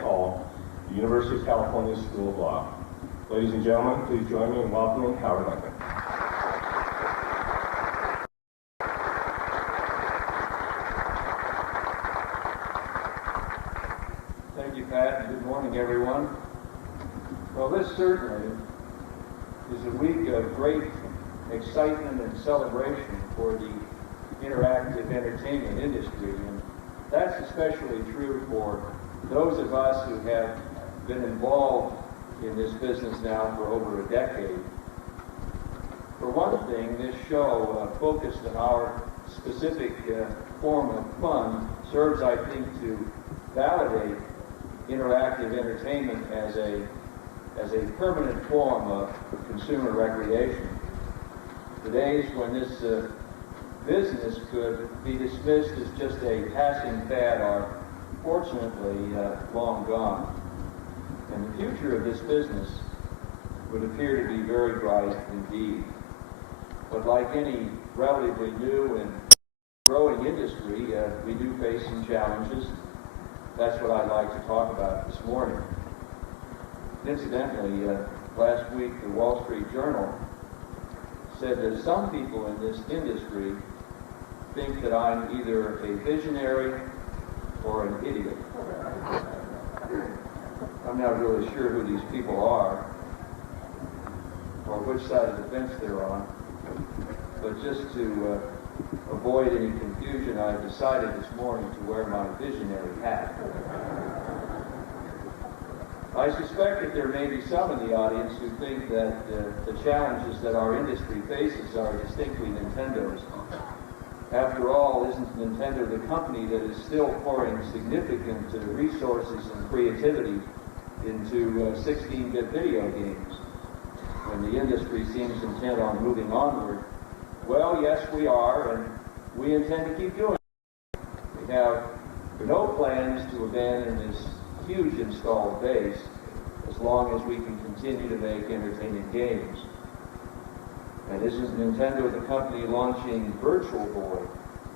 Hall, the University of California School of Law. Ladies and gentlemen, please join me in welcoming Howard Lincoln. Thank you, Pat, and good morning, everyone. Well, this certainly is a week of great excitement and celebration for the interactive entertainment industry, and that's especially true for those of us who have been involved in this business now for over a decade. For one thing, this show focused on our specific form of fun serves, I think, to validate interactive entertainment as a permanent form of consumer recreation. The days when this business could be dismissed as just a passing fad are fortunately long gone. And the future of this business would appear to be very bright indeed. But like any relatively new and growing industry, we do face some challenges. That's what I'd like to talk about this morning. Incidentally, last week the Wall Street Journal said that some people in this industry think that I'm either a visionary or an idiot. I'm not really sure who these people are or which side of the fence they're on, but just to avoid any confusion, I decided this morning to wear my visionary hat. I suspect that there may be some in the audience who think that the challenges that our industry faces are distinctly Nintendo's. After all, isn't Nintendo the company that is still pouring significant resources and creativity into 16-bit video games when the industry seems intent on moving onward? Well, yes, we are, and we intend to keep doing it. We have no plans to abandon this huge installed base as long as we can continue to make entertaining games. And isn't Nintendo the company launching Virtual Boy,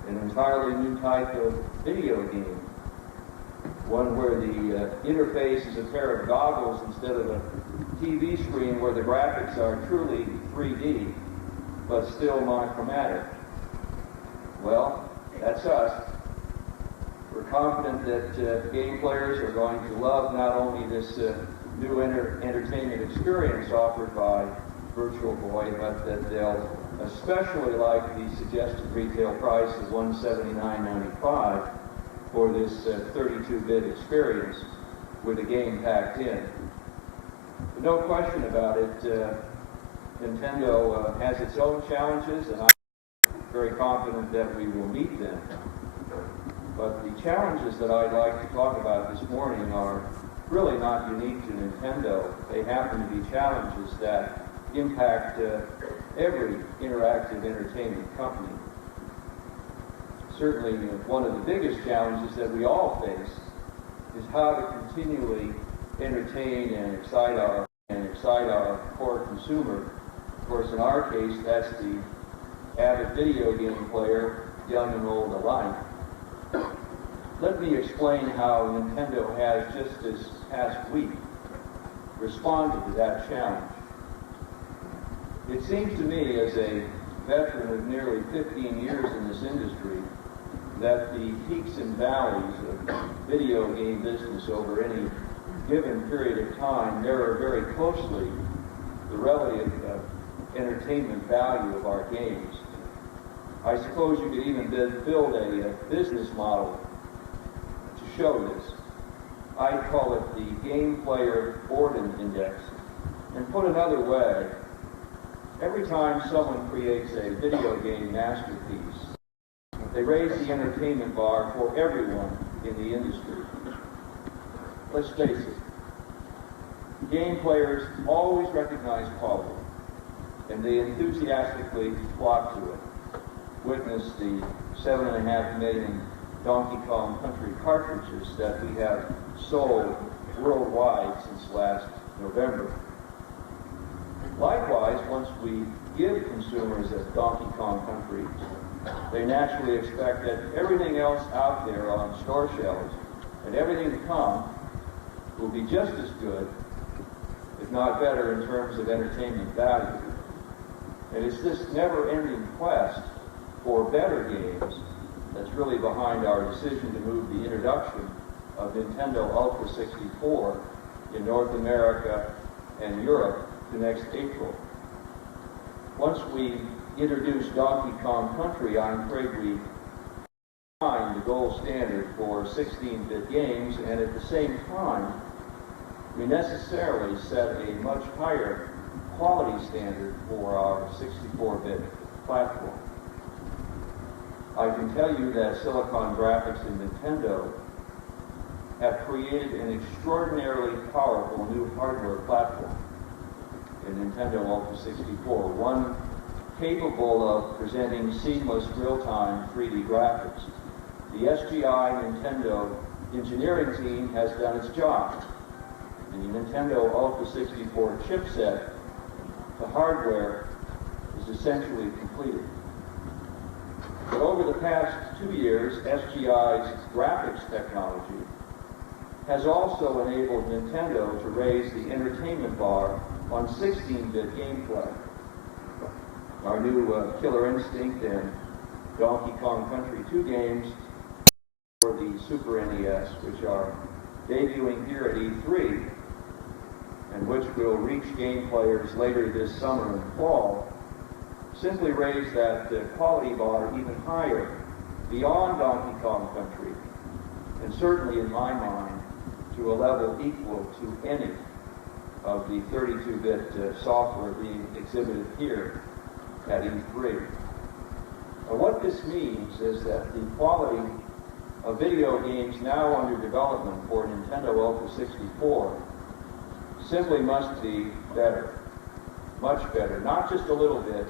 an entirely new type of video game? One where the interface is a pair of goggles instead of a TV screen where the graphics are truly 3D, but still monochromatic. Well, that's us. We're confident that game players are going to love not only this new entertainment experience offered by Virtual Boy, but that they'll especially like the suggested retail price of $179.95 for this 32-bit experience with the game packed in. But no question about it, Nintendo has its own challenges, and I'm very confident that we will meet them. But the challenges that I'd like to talk about this morning are really not unique to Nintendo. They happen to be challenges that impact every interactive entertainment company. Certainly, one of the biggest challenges that we all face is how to continually entertain and excite our core consumer. Of course, in our case, that's the avid video game player, young and old alike. Let me explain how Nintendo has, just this past week, responded to that challenge. It seems to me, as a veteran of nearly 15 years in this industry, that the peaks and valleys of video game business over any given period of time mirror very closely the relative entertainment value of our games. I suppose you could even build a business model to show this. I call it the Game Player Boredom Index. And put another way, every time someone creates a video game masterpiece, they raise the entertainment bar for everyone in the industry. Let's face it, game players always recognize quality, and they enthusiastically flock to it. Witness the 7.5 million Donkey Kong Country cartridges that we have sold worldwide since last November. Likewise, once we give consumers a Donkey Kong Country, they naturally expect that everything else out there on store shelves and everything to come will be just as good, if not better, in terms of entertainment value. And it's this never-ending quest for better games that's really behind our decision to move the introduction of Nintendo Ultra 64 in North America and Europe to next April. Once we introduce Donkey Kong Country, I'm afraid we find the gold standard for 16-bit games, and at the same time, we necessarily set a much higher quality standard for our 64-bit platform. I can tell you that Silicon Graphics and Nintendo have created an extraordinarily powerful new hardware platform in Nintendo Ultra 64, one capable of presenting seamless real-time 3D graphics. The SGI Nintendo engineering team has done its job. The Nintendo Ultra 64 chipset, the hardware, is essentially completed. But over the past 2 years, SGI's graphics technology has also enabled Nintendo to raise the entertainment bar on 16-bit gameplay. Our new Killer Instinct and Donkey Kong Country 2 games for the Super NES, which are debuting here at E3, and which will reach game players later this summer and fall, simply raise that quality bar even higher, beyond Donkey Kong Country, and certainly in my mind, to a level equal to any of the 32-bit software being exhibited here at E3. What this means is that the quality of video games now under development for Nintendo Ultra 64 simply must be better, much better, not just a little bit,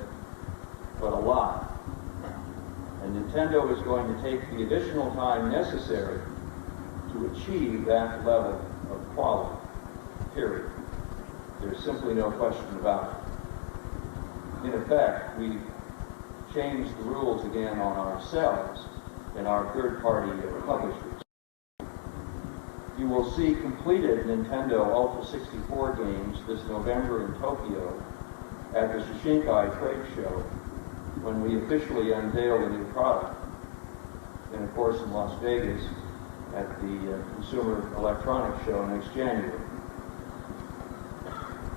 but a lot. And Nintendo is going to take the additional time necessary to achieve that level of quality, period. There's simply no question about it. In effect, we've changed the rules again on ourselves and our third-party publishers. You will see completed Nintendo Ultra 64 games this November in Tokyo at the Shishinkai trade show, when we officially unveil the new product, and of course in Las Vegas at the Consumer Electronics Show next January.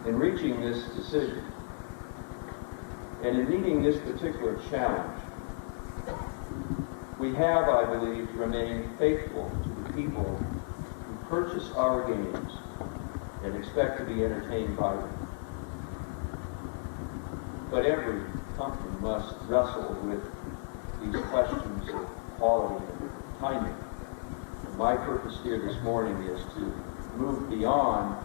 In reaching this decision, and in meeting this particular challenge, we have, I believe, remained faithful to the people who purchase our games and expect to be entertained by them. But every company must wrestle with these questions of quality and timing. And my purpose here this morning is to move beyond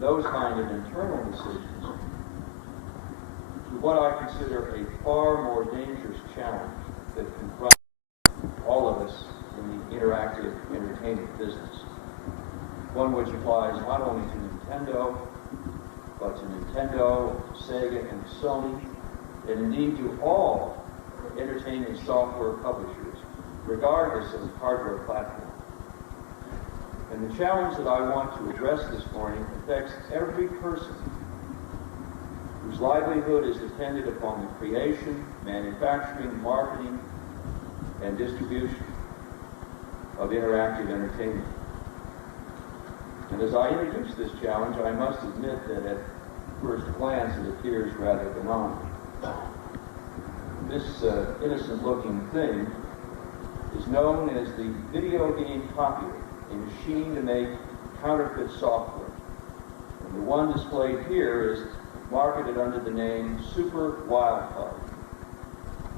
those kind of internal decisions to what I consider a far more dangerous challenge that confronts all of us in the interactive entertainment business. One which applies not only to Nintendo, but to Nintendo, Sega, and Sony, and indeed to all entertainment software publishers, regardless of the hardware platform. And the challenge that I want to address this morning affects every person whose livelihood is dependent upon the creation, manufacturing, marketing, and distribution of interactive entertainment. And as I introduce this challenge, I must admit that at first glance it appears rather benign. This innocent-looking thing is known as the video game copier, a machine to make counterfeit software. And the one displayed here is marketed under the name Super Wildcard.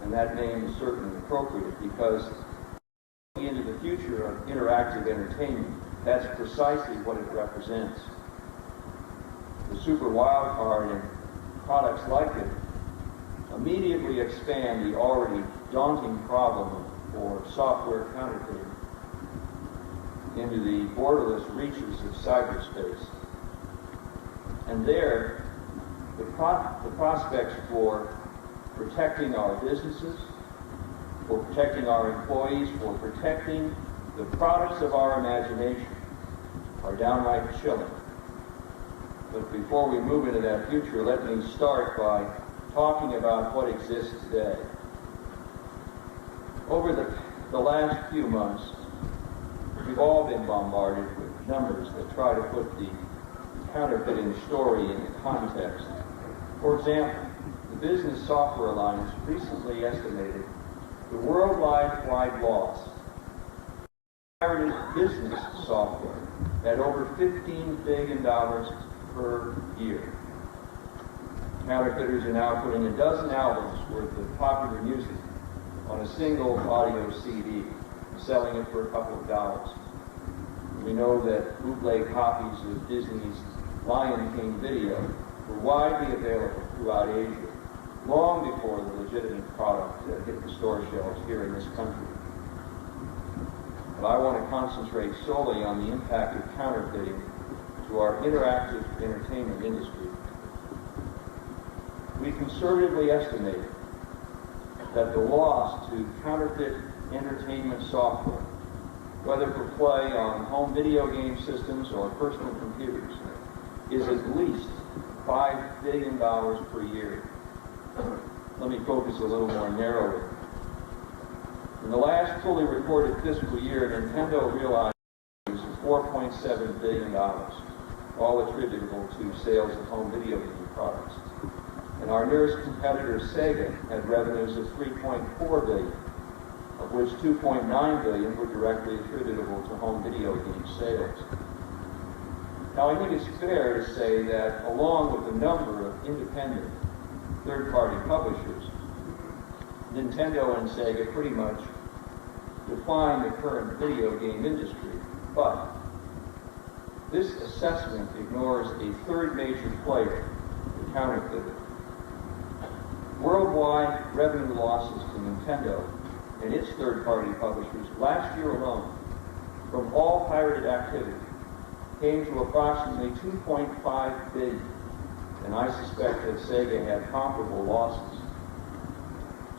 And that name is certainly appropriate because into the future of interactive entertainment, that's precisely what it represents. The Super Wildcard and products like it immediately expand the already daunting problem for software counterfeiting into the borderless reaches of cyberspace. And there, the prospects for protecting our businesses, for protecting our employees, for protecting the products of our imagination are downright chilling. But before we move into that future, let me start by talking about what exists today. Over the last few months, we've all been bombarded with numbers that try to put the counterfeiting story into context. For example, the Business Software Alliance recently estimated the worldwide loss of pirated business software at over $15 billion per year. Counterfeiters are now putting a dozen albums worth of popular music on a single audio CD, selling it for a couple of dollars. We know that bootleg copies of Disney's Lion King video were widely available throughout Asia, long before the legitimate product hit the store shelves here in this country. But I want to concentrate solely on the impact of counterfeiting to our interactive entertainment industry. We conservatively estimate that the loss to counterfeit entertainment software, whether for play on home video game systems or personal computers, is at least $5 billion per year. Let me focus a little more narrowly. In the last fully reported fiscal year, Nintendo realized $4.7 billion, all attributable to sales of home video game products. And our nearest competitor, Sega, had revenues of $3.4 billion, of which $2.9 billion were directly attributable to home video game sales. Now, I think it's fair to say that along with a number of independent third-party publishers, Nintendo and Sega pretty much define the current video game industry. But this assessment ignores a third major player, the counterfeiter. Worldwide revenue losses to Nintendo and its third-party publishers last year alone from all pirated activity came to approximately $2.5 billion, and I suspect that Sega had comparable losses.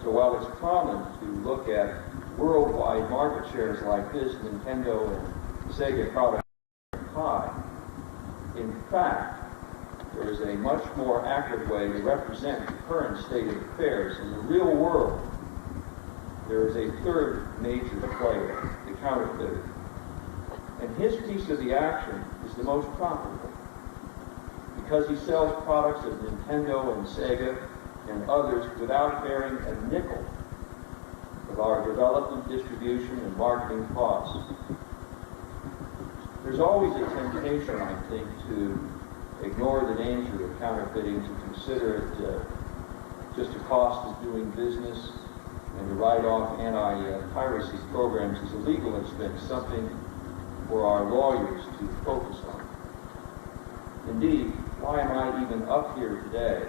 So while it's common to look at worldwide market shares like this, Nintendo and Sega products are high, in fact, there is a much more accurate way to represent the current state of affairs. In the real world, there is a third major player, the counterfeiter. And his piece of the action is the most profitable, because he sells products of Nintendo and Sega and others without bearing a nickel of our development, distribution, and marketing costs. There's always a temptation, I think, to ignore the danger of counterfeiting, to consider it just a cost of doing business, and to write off anti-piracy programs as a legal expense, something for our lawyers to focus on. Indeed, why am I even up here today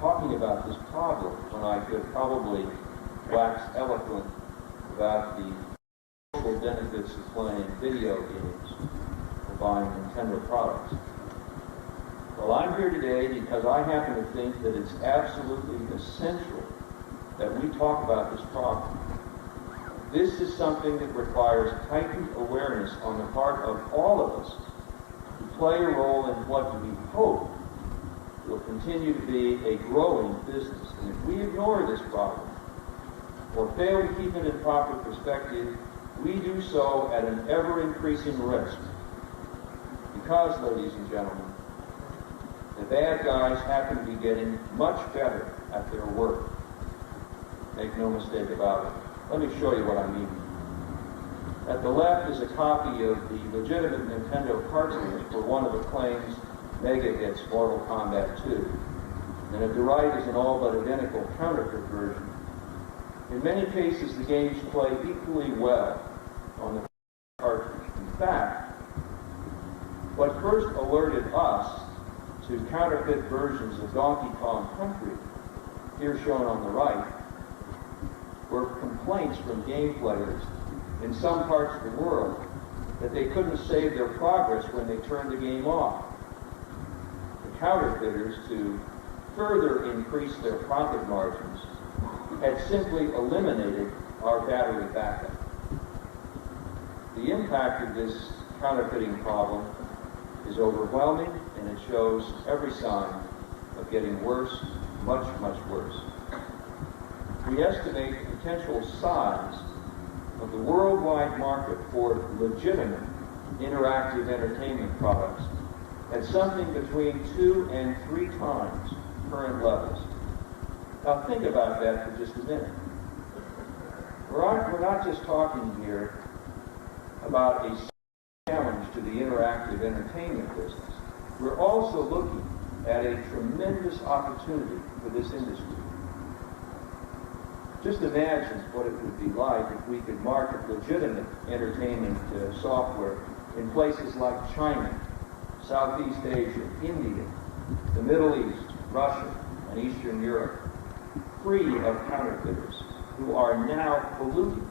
talking about this problem when I could probably wax eloquent about the social benefits of playing video games or buying Nintendo products? Well, I'm here today because I happen to think that it's absolutely essential that we talk about this problem. This is something that requires heightened awareness on the part of all of us to play a role in what we hope will continue to be a growing business. And if we ignore this problem or fail to keep it in proper perspective, we do so at an ever-increasing risk. Because, ladies and gentlemen, the bad guys happen to be getting much better at their work. Make no mistake about it. Let me show you what I mean. At the left is a copy of the legitimate Nintendo cartridge for one of the claims mega hits Mortal Kombat 2. And at the right is an all but identical counterfeit version. In many cases, the games play equally well on the cartridge. In fact, what first alerted us to counterfeit versions of Donkey Kong Country, here shown on the right, were complaints from game players in some parts of the world that they couldn't save their progress when they turned the game off. The counterfeiters, to further increase their profit margins, had simply eliminated our battery backup. The impact of this counterfeiting problem is overwhelming, and it shows every sign of getting worse, much, much worse. We estimate the potential size of the worldwide market for legitimate interactive entertainment products at something between 2 and 3 times current levels. Now think about that for just a minute. We're not just talking here about a challenge to the interactive entertainment business. We're also looking at a tremendous opportunity for this industry. Just imagine what it would be like if we could market legitimate entertainment software in places like China, Southeast Asia, India, the Middle East, Russia, and Eastern Europe, free of counterfeiters who are now polluting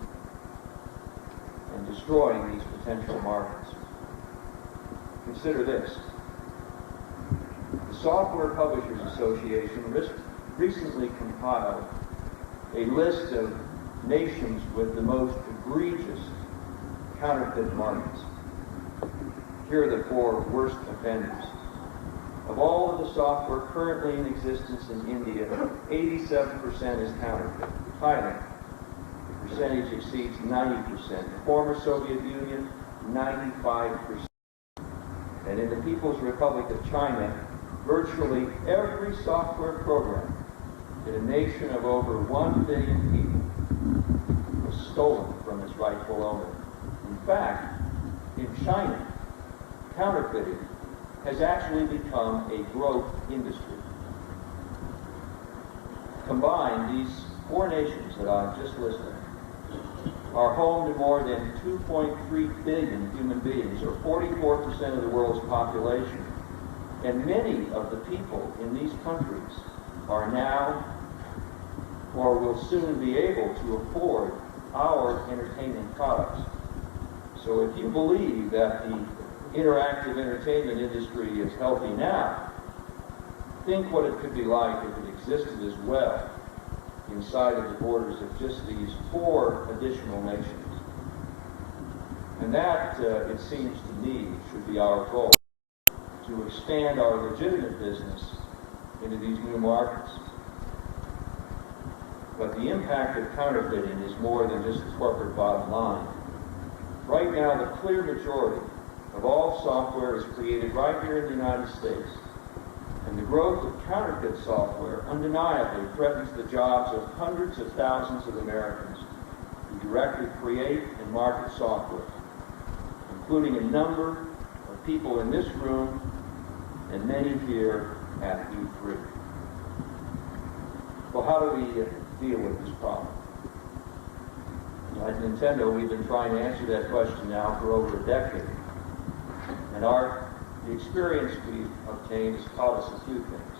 and destroying these potential markets. Consider this. The Software Publishers Association recently compiled a list of nations with the most egregious counterfeit markets. Here are the 4 worst offenders. Of all of the software currently in existence in India, 87% is counterfeit. Thailand, the percentage exceeds 90%. The former Soviet Union, 95%. And in the People's Republic of China, virtually every software program in a nation of over 1 billion people was stolen from its rightful owner. In fact, in China, counterfeiting has actually become a growth industry. Combined, these 4 nations that I've just listed are home to more than 2.3 billion human beings, or 44% of the world's population. And many of the people in these countries are now, or will soon be able to afford our entertainment products. So if you believe that the interactive entertainment industry is healthy now, think what it could be like if it existed as well inside of the borders of just these 4 additional nations. And that, it seems to me, should be our goal, to expand our legitimate business into these new markets. But the impact of counterfeiting is more than just the corporate bottom line. Right now, the clear majority of all software is created right here in the United States. And the growth of counterfeit software undeniably threatens the jobs of hundreds of thousands of Americans who directly create and market software, including a number of people in this room and many here at U3. Well, how do we deal with this problem? At Nintendo, we've been trying to answer that question now for over a decade. And the experience we've obtained has taught us a few things.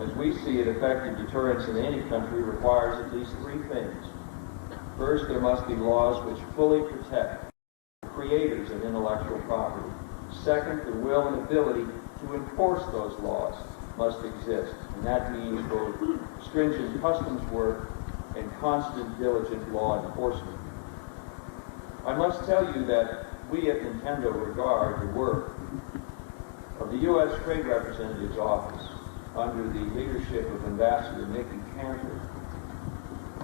As we see it, effective deterrence in any country requires at least 3 things. First, there must be laws which fully protect the creators of intellectual property. Second, the will and ability to enforce those laws must exist. And that means both stringent customs work and constant, diligent law enforcement. I must tell you that we at Nintendo regard the work of the U.S. Trade Representative's Office under the leadership of Ambassador Nikki Cantor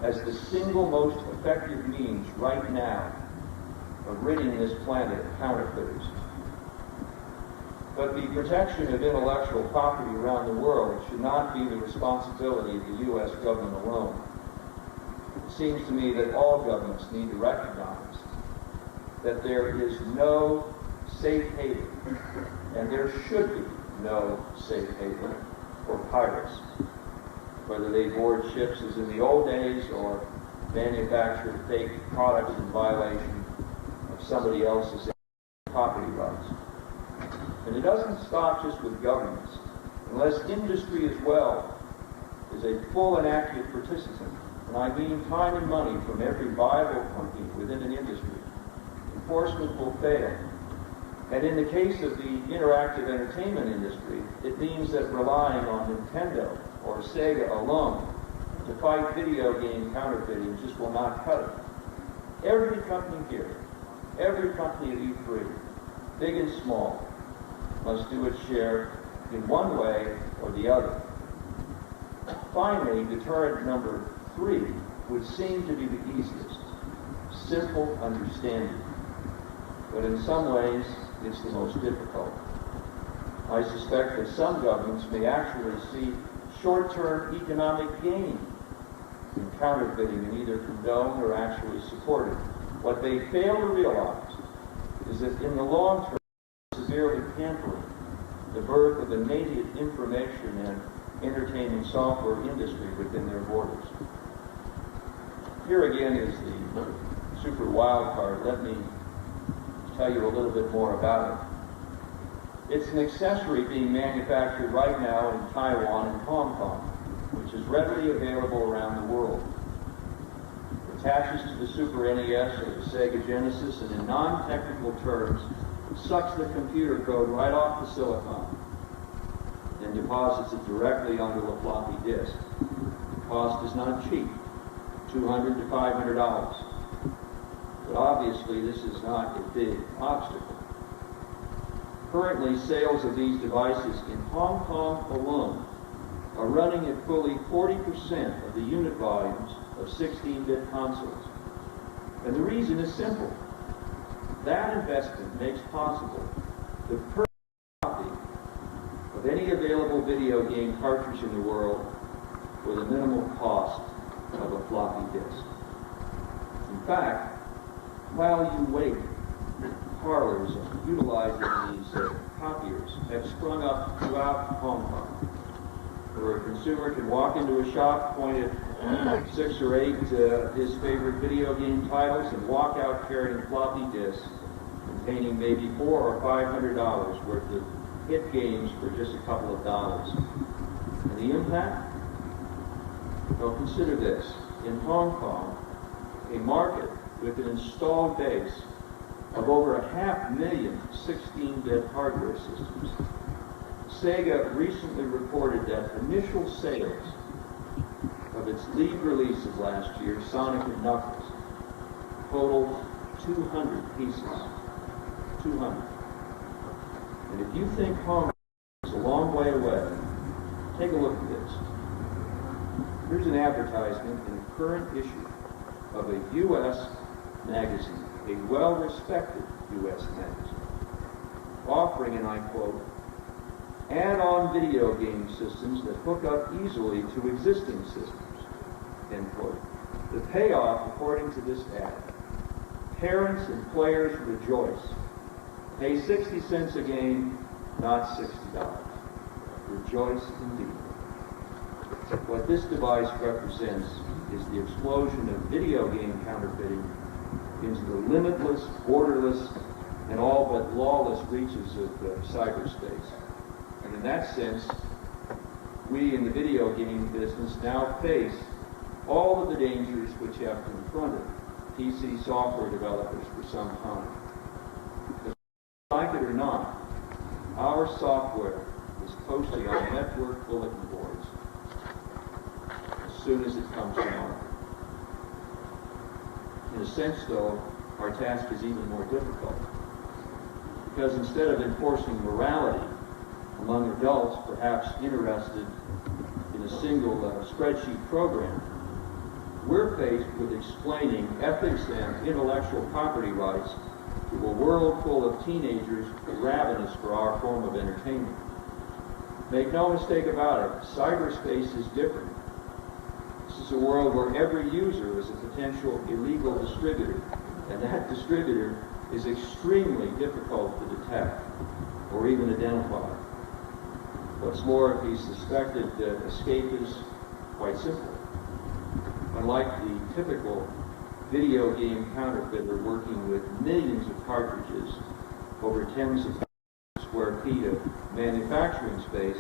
as the single most effective means right now of ridding this planet of counterfeiters. But the protection of intellectual property around the world should not be the responsibility of the U.S. government alone. It seems to me that all governments need to recognize that there is no safe haven, and there should be no safe haven for pirates, whether they board ships as in the old days or manufacture fake products in violation of somebody else's property rights. And it doesn't stop just with governments. Unless industry as well is a full and active participant, and I mean time and money from every viable company within an industry, enforcement will fail. And in the case of the interactive entertainment industry, it means that relying on Nintendo or Sega alone to fight video game counterfeiting just will not cut it. Every company here Every company at E3, big and small, must do its share in one way or the other. Finally, deterrent number 3 would seem to be the easiest: simple understanding. But in some ways, it's the most difficult. I suspect that some governments may actually see short-term economic gain in counterfeiting and either condone or actually support it. What they fail to realize is that in the long term, severely hampering the birth of a native information and entertainment software industry within their borders. Here again is the super wild card. Let me tell you a little bit more about it. It's an accessory being manufactured right now in Taiwan and Hong Kong, which is readily available around the world. It attaches to the Super NES or the Sega Genesis, and in non-technical terms, sucks the computer code right off the silicon and deposits it directly onto a floppy disk. The cost is not cheap, $200 to $500. But obviously this is not a big obstacle. Currently, sales of these devices in Hong Kong alone are running at fully 40% of the unit volumes of 16-bit consoles. And the reason is simple. That investment makes possible the perfect copy of any available video game cartridge in the world for the minimal cost of a floppy disk. In fact, while you wait, parlors utilizing these copiers have sprung up throughout Hong Kong, where a consumer can walk into a shop, point at 6 or 8 his favorite video game titles, and walk out carrying floppy disks containing maybe $400 or $500 worth of hit games for just a couple of dollars. And the impact? Well, consider this. In Hong Kong, a market with an installed base of over 500,000 16-bit hardware systems, Sega recently reported that initial sales of its lead release of last year, Sonic & Knuckles, totaled 200 pieces. 200. And if you think Hong Kong is a long way away, take a look at this. Here's an advertisement in a current issue of a U.S. magazine, a well-respected U.S. magazine, offering, and I quote, add-on video game systems that hook up easily to existing systems, end quote. The payoff, according to this ad: parents and players rejoice. Pay 60 cents a game, not $60. Rejoice indeed. What this device represents is the explosion of video game counterfeiting into the limitless, borderless, and all but lawless reaches of cyberspace. And in that sense, we in the video game business now face all of the dangers which have confronted PC software developers for some time. Like it or not, our software is posted on network bulletin boards as soon as it comes to market. In a sense, though, our task is even more difficult, because instead of enforcing morality among adults perhaps interested in a single spreadsheet program, we're faced with explaining ethics and intellectual property rights to a world full of teenagers ravenous for our form of entertainment. Make no mistake about it, cyberspace is different. This is a world where every user is a potential illegal distributor, and that distributor is extremely difficult to detect or even identify. What's more, if he's suspected, escape is quite simple. Unlike the typical video game counterfeiter working with millions of cartridges over tens of thousands of square feet of manufacturing space,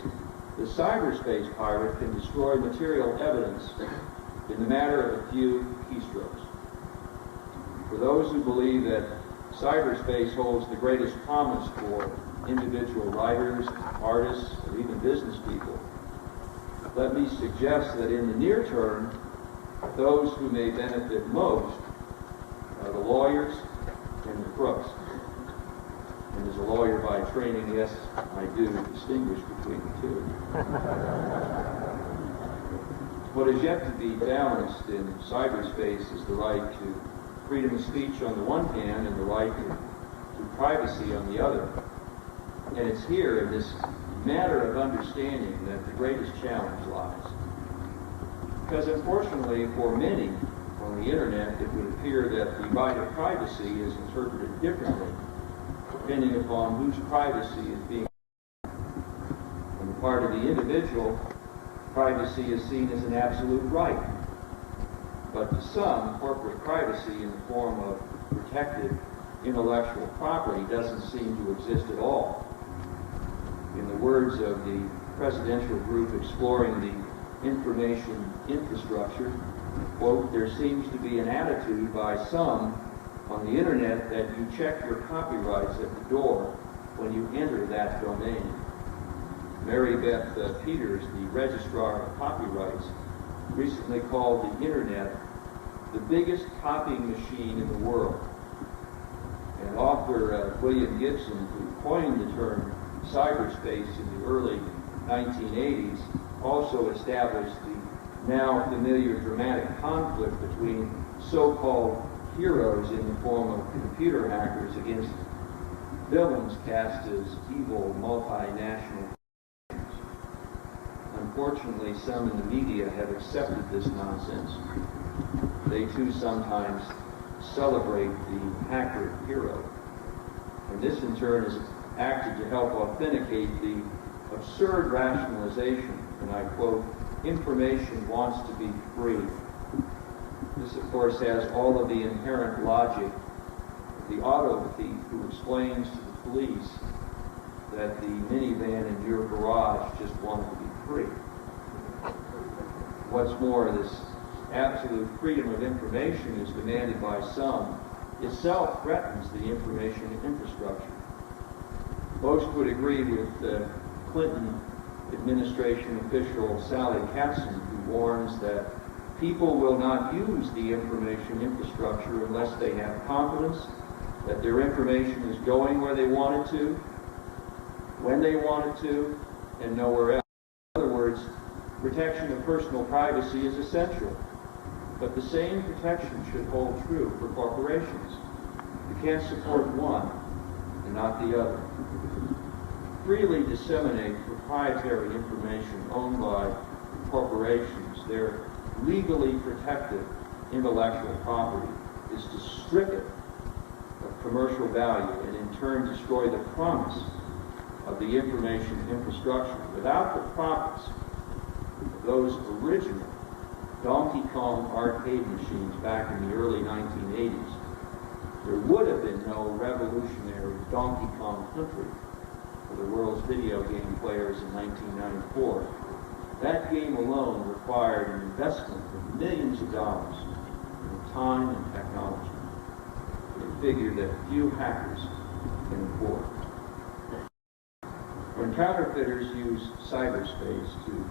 the cyberspace pirate can destroy material evidence in the matter of a few keystrokes. For those who believe that cyberspace holds the greatest promise for individual writers, artists, or even business people, let me suggest that in the near term, those who may benefit most are the lawyers, and the crooks. And as a lawyer by training, yes, I do distinguish between the two. What is yet to be balanced in cyberspace is the right to freedom of speech on the one hand and the right to privacy on the other. And it's here in this matter of understanding that the greatest challenge lies. Because unfortunately for many on the internet, it would appear that the right of privacy is interpreted differently depending upon whose privacy is being. On the part of the individual, privacy is seen as an absolute right. But to some, corporate privacy in the form of protected intellectual property doesn't seem to exist at all. In the words of the presidential group exploring the information infrastructure, quote, there seems to be an attitude by some on the internet that you check your copyrights at the door when you enter that domain. Mary Beth Peters, the registrar of copyrights, recently called the internet the biggest copying machine in the world. And author William Gibson, who coined the term cyberspace in the early 1980s, also established the now familiar dramatic conflict between so-called heroes in the form of computer hackers against villains cast as evil multinational. Unfortunately, some in the media have accepted this nonsense. They too sometimes celebrate the hacker hero. And this in turn has acted to help authenticate the absurd rationalization, and I quote, information wants to be free. This, of course, has all of the inherent logic of the auto thief who explains to the police that the minivan in your garage just wanted to be free. What's more, this absolute freedom of information is demanded by some, itself threatens the information infrastructure. Most would agree with Clinton administration official Sally Katson, who warns that people will not use the information infrastructure unless they have confidence that their information is going where they want it to, when they want it to, and nowhere else. In other words, protection of personal privacy is essential, but the same protection should hold true for corporations. You can't support one and not the other. Freely disseminate proprietary information owned by corporations, their legally protected intellectual property, is to strip it of commercial value and in turn destroy the promise of the information infrastructure. Without the promise of those original Donkey Kong arcade machines back in the early 1980s, there would have been no revolutionary Donkey Kong Country for the world's video game players in 1994. That game alone required an investment of millions of dollars in time and technology, a figure that few hackers can afford. When counterfeiters use cyberspace to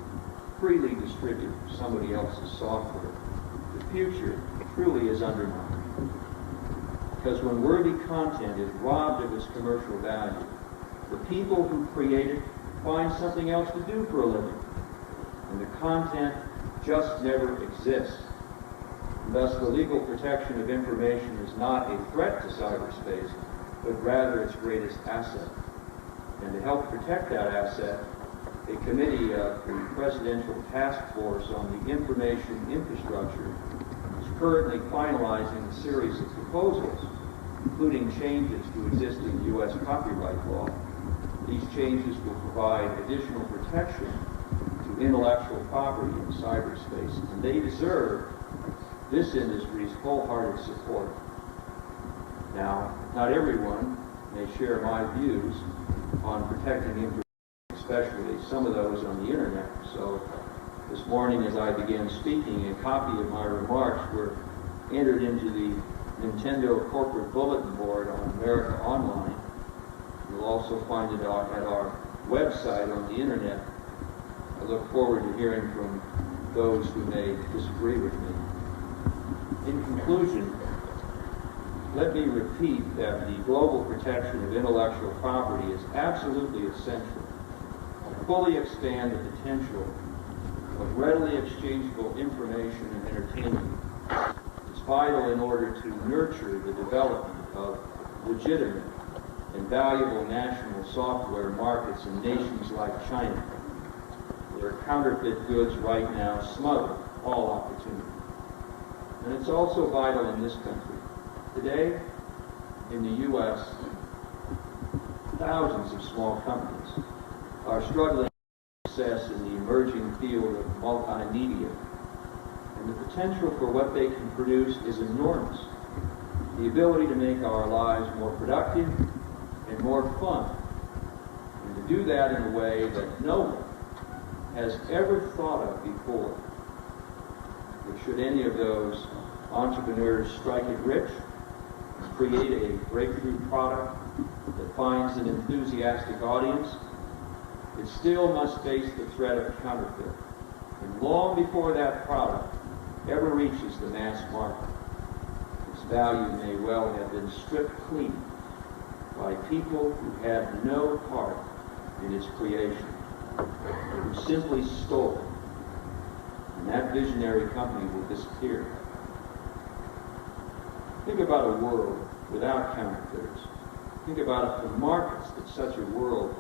freely distribute somebody else's software, the future truly is undermined. Because when worthy content is robbed of its commercial value, the people who create it find something else to do for a living, and the content just never exists. And thus, the legal protection of information is not a threat to cyberspace, but rather its greatest asset. And to help protect that asset, a committee of the Presidential Task Force on the Information Infrastructure is currently finalizing a series of proposals, including changes to existing U.S. copyright law. These changes will provide additional protection to intellectual property in cyberspace, and they deserve this industry's wholehearted support. Now, not everyone may share my views on protecting information, especially some of those on the internet. So this morning as I began speaking, a copy of my remarks were entered into the Nintendo corporate bulletin board on America Online. You'll also find it at our website on the internet. I look forward to hearing from those who may disagree with me. In conclusion, let me repeat that the global protection of intellectual property is absolutely essential to fully expand the potential of readily exchangeable information and entertainment. It's vital in order to nurture the development of legitimate and valuable national software markets in nations like China, where counterfeit goods right now smother all opportunity. And it's also vital in this country. Today, in the U.S., thousands of small companies are struggling with success in the emerging field of multimedia. And the potential for what they can produce is enormous. The ability to make our lives more productive and more fun, and to do that in a way that no one has ever thought of before. But should any of those entrepreneurs strike it rich and create a breakthrough product that finds an enthusiastic audience, it still must face the threat of counterfeit. And long before that product ever reaches the mass market, its value may well have been stripped clean by people who had no part in its creation, who simply stole it. And that visionary company will disappear. Think about a world without counterfeiters. Think about the markets that such a world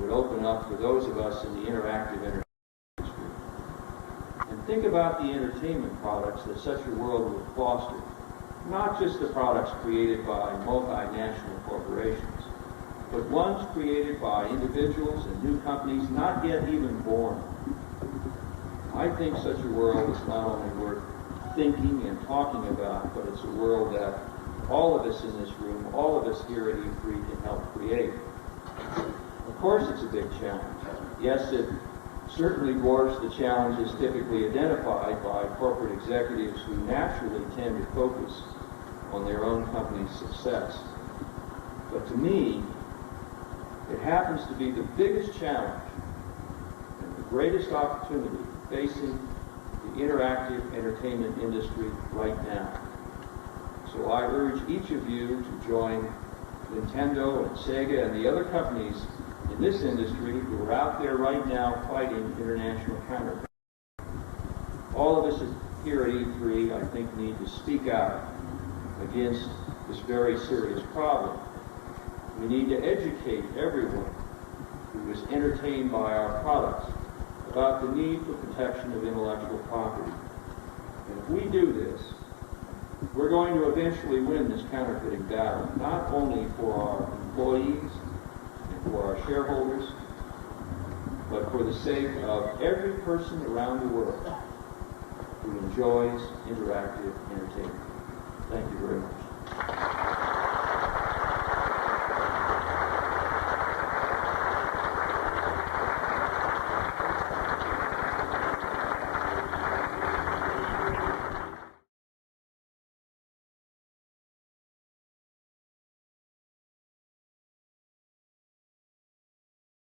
would open up for those of us in the interactive entertainment industry. And think about the entertainment products that such a world would foster. Not just the products created by multinational corporations, but ones created by individuals and new companies not yet even born. I think such a world is not only worth thinking and talking about, but it's a world that all of us in this room, all of us here at E3 can help create. Of course it's a big challenge. Yes, it certainly dwarfs the challenges typically identified by corporate executives who naturally tend to focus on their own company's success. But to me, it happens to be the biggest challenge and the greatest opportunity facing the interactive entertainment industry right now. So I urge each of you to join Nintendo and Sega and the other companies in this industry who are out there right now fighting international counterfeit. All of us here at E3, I think, need to speak out against this very serious problem. We need to educate everyone who is entertained by our products about the need for protection of intellectual property. And if we do this, we're going to eventually win this counterfeiting battle, not only for our employees and for our shareholders, but for the sake of every person around the world who enjoys interactive entertainment. Thank you very much.